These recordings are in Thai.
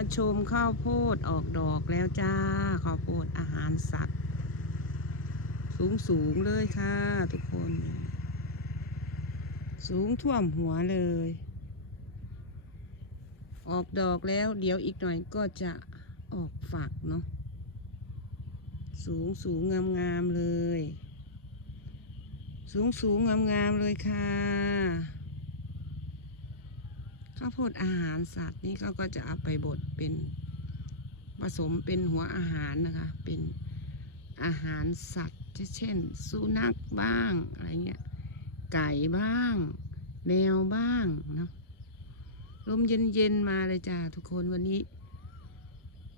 มาชมข้าวโพดออกดอกแล้วจ้า ข้าวโพดอาหารสัตว์ สูงสูงเลยค่ะ ทุกคน สูงท่วมหัวเลย ออกดอกแล้ว เดี๋ยวอีกหน่อยก็จะออกฝักเนาะสูงสูงงามงามๆเลย สูงสูงงามงามๆเลยค่ะ ข้าวโพดอาหารสัตว์นี่เขาก็จะเอาไปบดเป็นผสมเป็นหัวอาหารนะคะ เป็นอาหารสัตว์เช่น สุนัขบ้างอะไรเงี้ยไก่บ้าง แมวบ้างเนาะลมเย็นๆมาเลยจ้าทุกคนวันนี้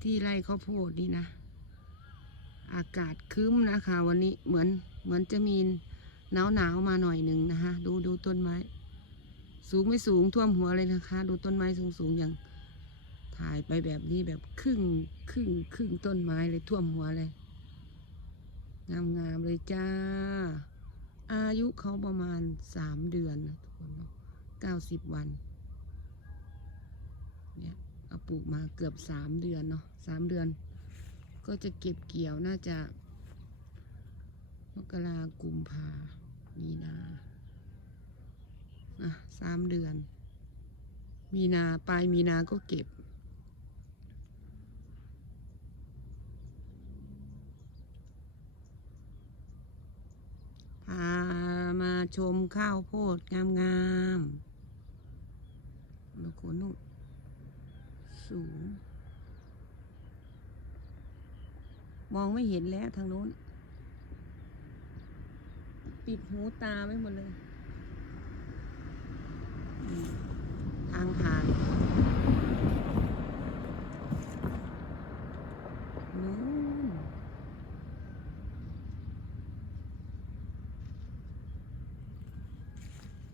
ที่ไร่ข้าวโพดนี่นะ อากาศครึ้มนะคะ วันนี้เหมือนเหมือนจะมีหนาวหนาวๆมาหน่อยหนึ่งนะคะ ดูดูต้นไม้ สูงไม่สูงท่วมหัวเลยนะคะ ดูต้นไม้สูงสูงๆอย่าง ถ่ายไปแบบนี้แบบครึ่งครึ่งครึ่งต้นไม้เลยท่วมหัวเลย งามงามๆเลยจ้า อายุเขาประมาณสามเดือนนะทุกคนเนาะเก้าสิบวันเนี่ยเอาปลูกมาเกือบสามเดือนเนาะสามเดือน ก็จะเก็บเกี่ยวน่าจะมกรากุมภามีนา อะสามเดือน มีนาปลายมีนาก็เก็บ พามาชมข้าวโพดงามๆแล้วก็นู่นสูง มองไม่เห็นแล้วทางโน้น ปิดหูตาไว้หมดเลย อืมทางผ่าน นู้น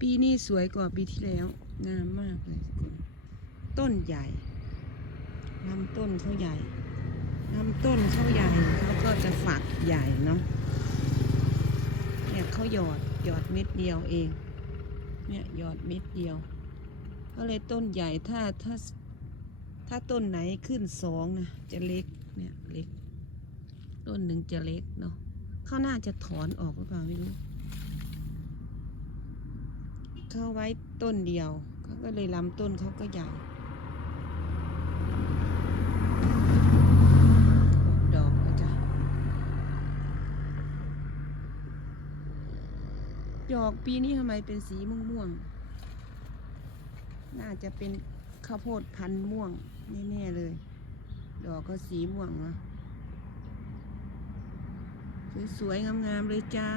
ปีนี้สวยกว่าปีที่แล้ว งามมากเลยทุกคนต้นใหญ่ลำต้นเขาใหญ่ลำต้นเขาใหญ่เขาก็จะฝักใหญ่เนาะเนี่ยเขาหยอดหยอดเม็ดเดียวเอง เนี่ยหยอดเม็ดเดียวก็เลยต้นใหญ่ถ้าถ้าถ้าต้นไหนขึ้นสองนะจะเล็ก เนี่ยเล็ก ต้นหนึ่งจะเล็กเนาะเขาน่าจะถอนออกหรือเปล่าไม่รู้เขาไว้ต้นเดียวเขาก็เลยลำต้นเขาก็ใหญ่ดอกจะดอกปีนี้ทำไมเป็นสีม่วงๆ น่าจะเป็นข้าวโพดพันธุ์ม่วงแน่ๆเลย ดอกก็สีม่วงนะสวยๆงามๆเลยจ้า